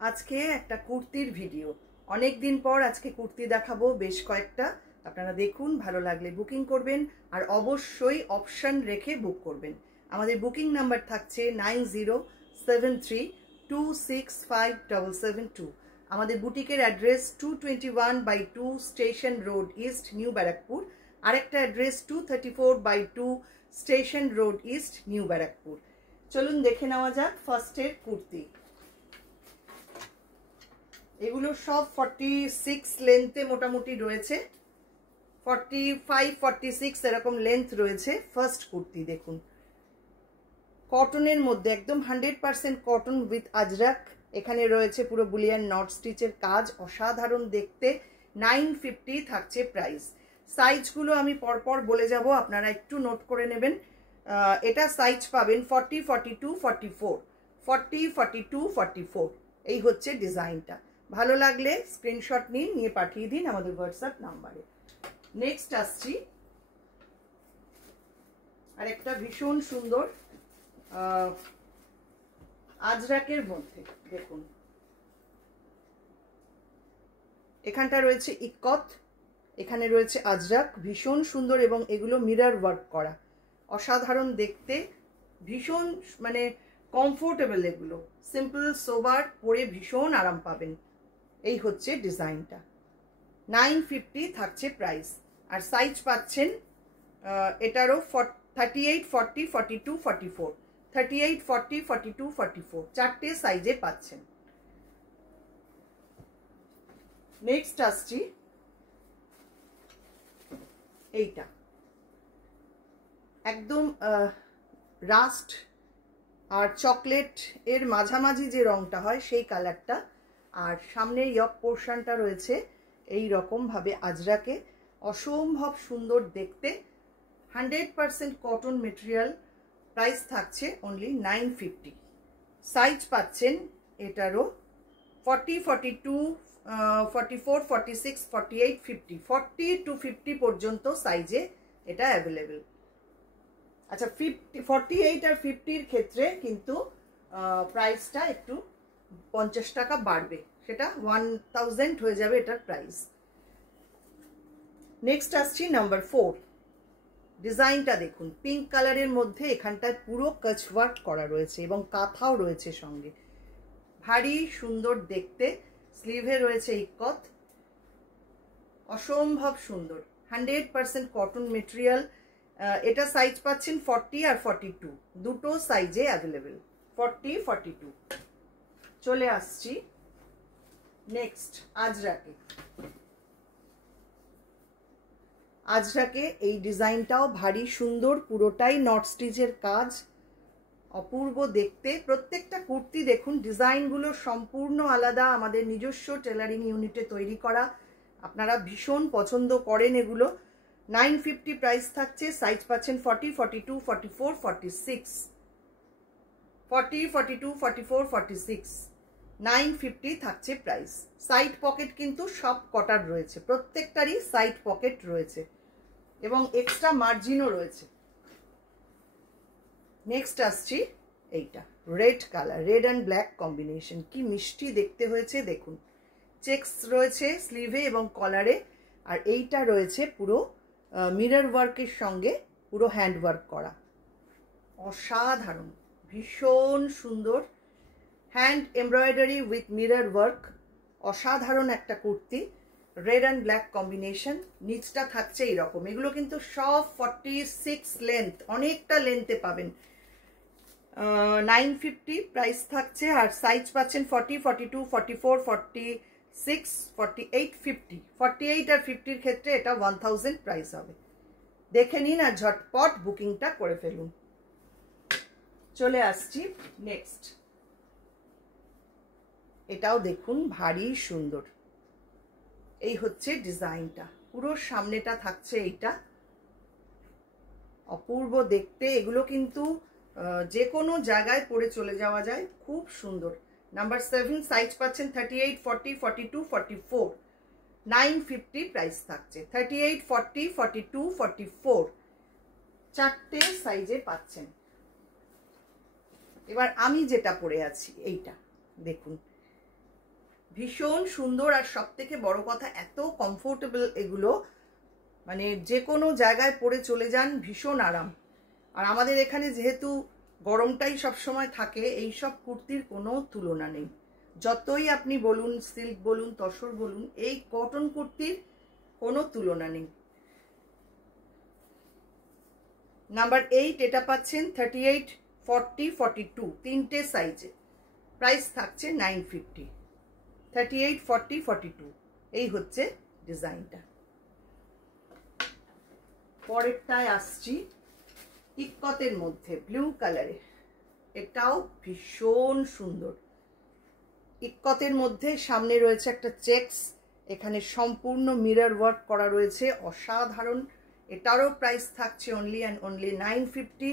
আজকে একটা কুর্তির ভিডিও। অনেক দিন পর আজকে কুর্তি দেখাবো, বেশ কয়েকটা। আপনারা দেখুন, ভালো লাগলে বুকিং করবেন আর অবশ্যই অপশন রেখে বুক করবেন। আমাদের বুকিং নাম্বার থাকছে 9073265772। আমাদের বুটিকের address 221/2 station road east, new Barrackpore. আরেকটা address 234/2 station road east, new Barrackpore. চলুন দেখে নেওয়া যাক ফার্স্টের কুর্তি। এগুলো সব 46 লেন্থে মোটামুটি রয়েছে, 45-46 এরকম লেন্থ রয়েছে। ফার্স্ট কুর্তি দেখুন, কটনের মধ্যে, একদম 100% কটন উইথ আজরাক। এখানে রয়েছে পুরো বুলিয়ান নট স্টিচের কাজ, অসাধারণ দেখতে। 950 থাকছে প্রাইস। সাইজগুলো আমি পরপর বলে যাব, আপনারা একটু নোট করে নেবেন। এটা সাইজ পাবেন 40, 42, 44, 40, 42, 44। এই হচ্ছে ডিজাইনটা। ভালো লাগলে স্ক্রিনশট নিয়ে পাঠিয়ে দিন আমাদের হোয়াটসঅ্যাপ নাম্বারে। নেক্সট আসছি আরেকটা ভীষণ সুন্দর আজরাকের মধ্যে। দেখুন, এখানটা রয়েছে ইক্কত, এখানে রয়েছে আজরাক, ভীষণ সুন্দর। এবং এগুলো মিরর ওয়ার্ক করা, অসাধারণ দেখতে, ভীষণ মানে কমফোর্টেবল। এগুলো সিম্পল সোবার, পরে ভীষণ আরাম পাবেন। এই হচ্ছে ডিজাইনটা। 950 থাকছে প্রাইস। আর সাইজ পাচ্ছেন এটারও 38, 40, 42, 44, 38, 40, 42, 44 চারটে সাইজে পাচ্ছেন। নেক্সট আসছি এইটা, একদম রাস্ট আর চকলেট এর মাঝামাঝি যে রংটা হয় সেই কালারটা। আর সামনে ইয়ক পোর্শনটা রয়েছে এই রকম ভাবে আজরাকে, অসম্ভব সুন্দর দেখতে। 100% কটন মেটেরিয়াল। প্রাইস থাকছে অনলি 950। সাইজ পাচ্ছেন এটারও 40, 42, 44, 46, 48, 50, 40 to 50 পর্যন্ত সাইজে এটা অ্যাভেলেবেল। আচ্ছা, 48 আর 50-র ক্ষেত্রে কিন্তু প্রাইসটা একটু 50 টাকা বাড়বে, সেটা 1000 হয়ে যাবে এটার প্রাইস। নেক্সট আসছি নাম্বার 4। ডিজাইনটা দেখুন, পিঙ্ক কালারের মধ্যে এখানটায় পুরো কাচ ওয়ার্ক করা রয়েছে এবং কাঁথাও রয়েছে সঙ্গে, ভারী সুন্দর দেখতে। স্লিভে রয়েছে ইক্কত, অসম্ভব সুন্দর। 100% কটন মেটেরিয়াল। এটা সাইজ পাচ্ছেন 40 আর 42, দুটো সাইজে অ্যাভেলেবেল, 40, 42। চলে আসছি নেক্সট আজরাকে। আজরাকে এই ডিজাইনটাও ভারী সুন্দর, পুরোটাই নট স্টিচের কাজ, অপূর্ব দেখতে। প্রত্যেকটা কুর্তি দেখুন, ডিজাইনগুলো সম্পূর্ণ আলাদা, আমাদের নিজস্ব টেলারিং ইউনিটে তৈরি করা। আপনারা ভীষণ পছন্দ করেন এগুলো। 950 প্রাইস থাকছে। সাইজ পাচ্ছেন 40, 42, 44, 46, 40, 42, 44, 46। 950 থাকছে প্রাইস। সাইড পকেট কিন্তু সব কটার রয়েছে, প্রত্যেকটারই সাইড পকেট রয়েছে এবং এক্সট্রা মার্জিনও রয়েছে। নেক্সট আসছি এইটা, red colour, red and black combination. কি মিষ্টি দেখতে হয়েছে দেখুন। চেকস রয়েছে স্লিভে এবং কলারে, আর এইটা রয়েছে পুরো মিরর ওয়ার্কের সঙ্গে পুরো হ্যান্ড ওয়ার্ক করা, অসাধারণ, ভীষণ সুন্দর। Hand embroidery with mirror work, অসাধারণ একটা kurti. Red and black combination. নিচটা থাকছে এইরকম। এগুলো কিন্তু সব 46 লেন্থ, অনেকটা লেন্থে পাবেন। 950 প্রাইস থাকছে। আর সাইজ পাচ্ছেন 40, 42, 44, 46, 48, 50। 48 আর 50-র ক্ষেত্রে এটা 1000 প্রাইস হবে। দেখে নিন আর ঝটপট বুকিংটা করে ফেলুন। চলে আসছি নেক্সট। এটাও দেখুন, ভারী সুন্দর। এই হচ্ছে ডিজাইনটা, পুরো সামনেটা থাকছে এইটা, অপূর্ব দেখতে। এগুলো কিন্তু যে কোনো জায়গায় পরে চলে যাওয়া যায়, খুব সুন্দর। নাম্বার 7, সাইজ পাচ্ছেন 38, 40, 42, 44। 950 প্রাইস থাকছে। 38, 40, 42, 44 চারটে সাইজে পাচ্ছেন। এবার আমি যেটা পরে আছি এইটা দেখুন, ভীষণ সুন্দর। আর সব থেকে বড় কথা এত কমফোর্টেবল এগুলো, মানে যে কোনো জায়গায় পরে চলে যান, ভীষণ আরাম। আর আমাদের এখানে যেহেতু গরমটাই সবসময় থাকে, এই সব কুর্তির কোনো তুলনা নেই। যতই আপনি বলুন সিল্ক বলুন তসর বলুন, এই কটন কুর্তির কোনো তুলনা নেই। নাম্বার 8, এটা পাচ্ছেন 38, 40, 42 তিনটে সাইজে। প্রাইস থাকছে 950। 38, 40, 42 এই হচ্ছে ডিজাইনটা। পরেরটায় আসছি, ইক্কতের মধ্যে ব্লু কালারে। এটাও ভীষণ সুন্দর। ইক্কতের মধ্যে সামনে রয়েছে একটা চেকস, এখানে সম্পূর্ণ মিরর ওয়ার্ক করা রয়েছে, অসাধারণ। এটারও প্রাইস থাকছে অনলি অ্যান্ড অনলি 950।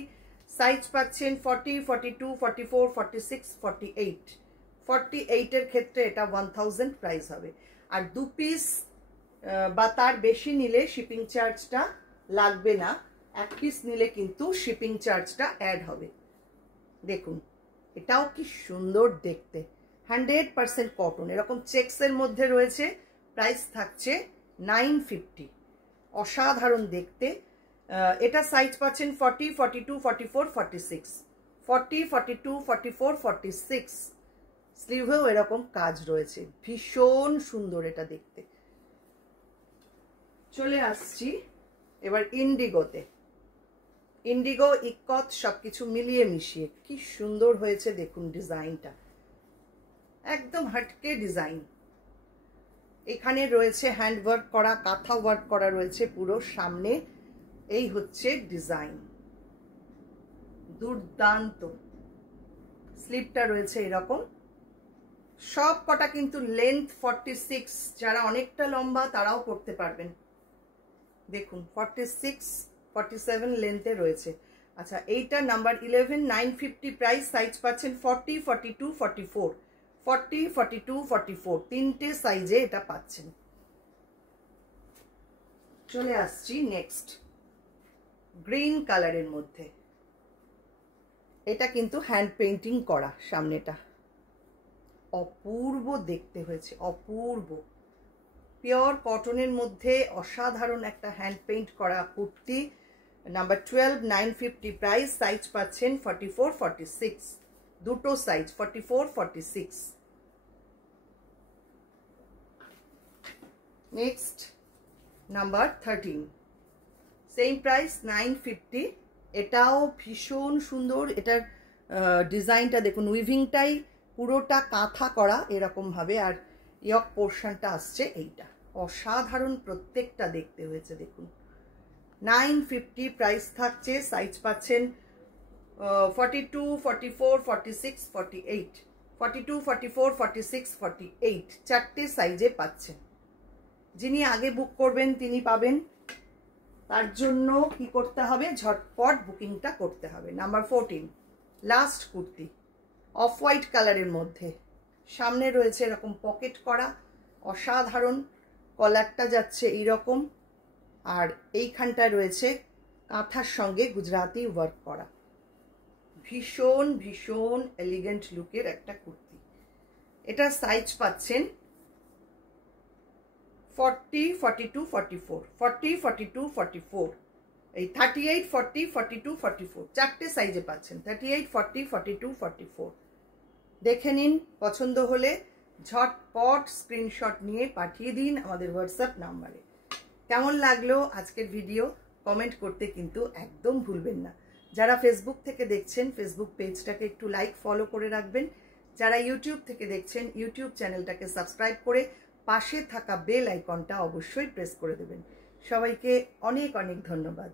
সাইজ পাচ্ছেন 40, 42, 44, 46, 48। 48-এর ক্ষেত্রে এটা 1000 প্রাইস হবে। আর 2 পিস বা তার বেশি নিলে শিপিং চার্জটা লাগবে না, 1 পিস নিলে কিন্তু শিপিং চার্জটা অ্যাড হবে। দেখুন এটাও কি সুন্দর দেখতে, 100% কটন, এরকম চেকসের মধ্যে রয়েছে। প্রাইস থাকছে 950। অসাধারণ দেখতে। এটা সাইজ পাচ্ছেন 40, 42, 44, 46। 40, 42, 44, 46। স্লিভেও এরকম কাজ রয়েছে, ভীষণ সুন্দর এটা দেখতে। চলে আসছি এবার ইন্ডিগোতে। ইন্ডিগো ইক্কত সবকিছু মিলিয়ে মিশিয়ে কি সুন্দর হয়েছে দেখুন ডিজাইনটা, একদম হটকে ডিজাইন। এখানে রয়েছে হ্যান্ড ওয়ার্ক করা, কাঁথা ওয়ার্ক করা রয়েছে পুরো সামনে। এই হচ্ছে ডিজাইন, দুর্দান্ত। স্লিপটা রয়েছে এরকম। সব কটা কিন্তু লেন্থ 46, যারা অনেকটা লম্বা তারাও পরতে পারবেন। দেখুন 46, 47 লেন্থে রয়েছে। আচ্ছা এইটা নাম্বার 11, 950 প্রাইস। সাইজ পাচ্ছেন 40, 42, 44। 40, 42, 44 তিনটে সাইজে এটা পাচ্ছেন। চলে আসছি নেক্সট, গ্রিন কালারের মধ্যে। এটা কিন্তু হ্যান্ড পেইন্টিং করা, সামনেটা অপূর্ব দেখতে হয়েছে, অপূর্ব। পিওর কটনের মধ্যে অসাধারণ একটা হ্যান্ড পেইন্ট করা কুর্তি। Number 12, 950 price. সাইজ পাচ্ছেন 44, 46 দুটো size, 44, 46। Next number 13, same price 950। এটাও ভীষণ সুন্দর। এটার ডিজাইনটা দেখুন, উইভিংটাই পুরোটা কাঁথা করা এরকম ভাবে, আর ইয়ক পোর্শনটা আসছে এইটা। অসাধারণ প্রত্যেকটা দেখতে হয়েছে দেখুন। 950 প্রাইস থাকছে। সাইজ পাচ্ছেন 42, 44, 46, 48। 42, 44, 46, 48 চারটে সাইজে পাচ্ছেন। যিনি আগে বুক করবেন তিনি পাবেন, তার জন্য কি করতে হবে, ঝটপট বুকিংটা করতে হবে। Number 14, last kurti, off white কালারের মধ্যে। সামনে রয়েছে এরকম পকেট করা, অসাধারণ। কলারটা যাচ্ছে এইরকম, আর এইখানটা রয়েছে কাঁথার সঙ্গে গুজরাটি ওয়ার্ক করা। ভীষণ ভীষণ এলিগেন্ট লুকের একটা কুর্তি। এটা সাইজ পাচ্ছেন 40, 42, 44। 40, 42, 44 এই 38, 40, 42, 44 চারটে সাইজে পাচ্ছেন। 38, 40, 42, 44 দেখে নিন, পছন্দ হলে ঝটপট স্ক্রিনশট নিয়ে পাঠিয়ে দিন আমাদের হোয়াটসঅ্যাপ নাম্বারে। কেমন লাগলো আজকের ভিডিও কমেন্ট করতে কিন্তু একদম ভুলবেন না। যারা ফেসবুক থেকে দেখছেন ফেসবুক পেজটাকে একটু লাইক ফলো করে রাখবেন। যারা ইউটিউব থেকে দেখছেন ইউটিউব চ্যানেলটাকে সাবস্ক্রাইব করে পাশে থাকা বেল আইকনটা অবশ্যই প্রেস করে দেবেন। সবাইকে অনেক অনেক ধন্যবাদ।